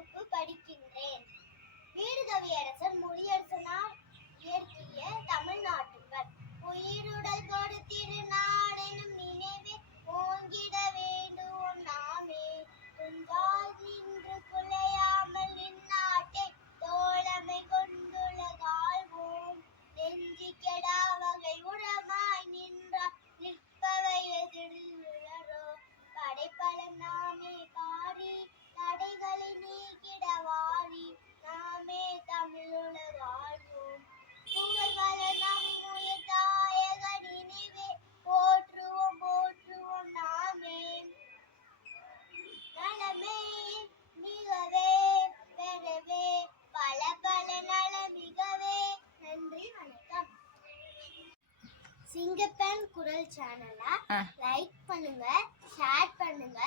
வகுப்பு படிக்கின்றேன். வீடுகவியரசர் முடியரசனார் இயற்றிய தமிழ்நாட்டுப்பண். உயிருடல் கொடுத்திரு நாடெனும் நினைவே ஓங்கிட வேண்டுவோம் நாமே. துஞ்சால் நின்று குலையாமல் இந்நாட்டை தோழமை கொண்டுலகாள்வோம். நெஞ்சி கெடா வகை உரமாய் நின்றார் நிற்பவை எதிரில் உளரோ. படைப்பலம் நாமே பாரி தடைகளை நீக்கிட வாரி நாமே தமிழுலகாள்வோம். புகழ் வளர் நம்முய தாயக நினைவே போற்றுவோம் போற்றுவோம் நாமே. நலமே மிகவே பெறவே பல பல நலமிகவே. நன்றி, வணக்கம். சிங்கப்பெண் குரல் சேனலை லைக் பண்ணுங்க, ஷேர் பண்ணுங்க,